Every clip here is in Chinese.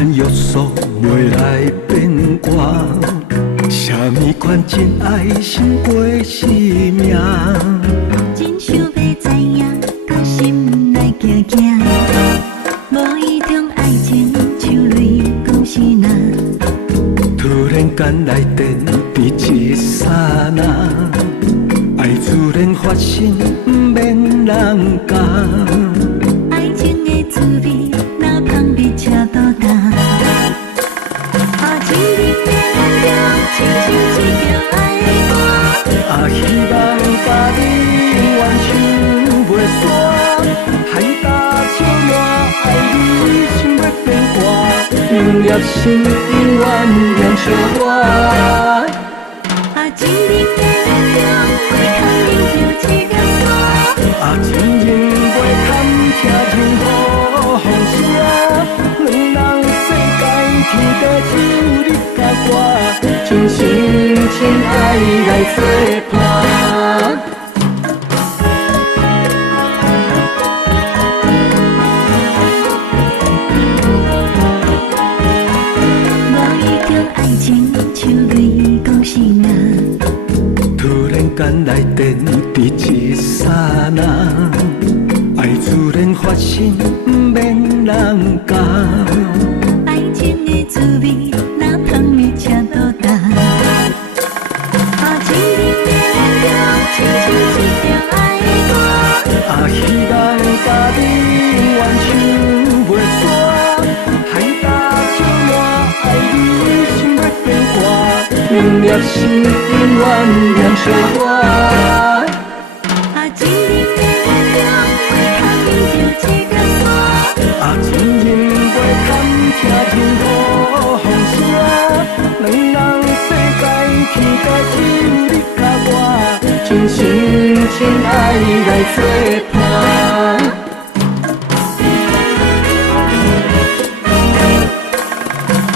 款约束袂来变卦，啥物款真爱心过生命？真想要知影，搁心内惊惊。无意中爱情像泪光是那，突然间来电变一刹那，爱自然发生，不免人教。爱情的滋味，若香比车都淡。啊，情人的力量，亲像一条爱歌。啊，希望甲你完全袂散，海大笑满，爱你心要变卦，永夜心永远念相我。啊，情人的力量，袂堪忍着一个山。啊，情人袂堪听任何风声，两人世间天地只有你甲我，真心真爱来作伴。无意中爱情像泪光是那，突然间来电伫一刹那，爱自然发生，不免人教。爱情的滋味，若香比车都淡。啊，情人的力量，亲像一条爱歌。啊，希望甲你完全袂散，海大笑满，爱你心要变卦，永夜心永远念相我。啊，情人的力量，袂堪忍着一个山。啊，情人袂堪听任何风声，两人世间天地只有你甲我，真心真爱来作伴。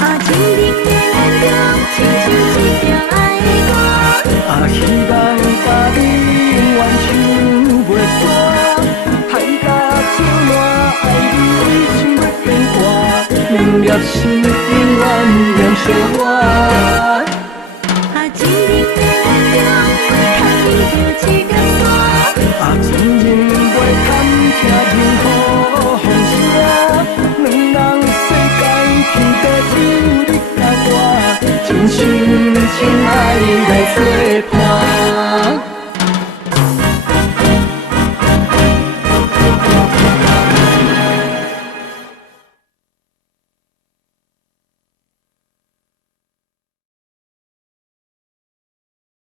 啊，情人的力量，亲像一条爱歌。啊，希望甲你完全袂散，海大笑满，爱你心要变卦，永夜心永远念相我。啊，情人的力量，袂堪忍着一个山。啊，情人袂堪听任何风声，两人世间天地只有你甲我，真心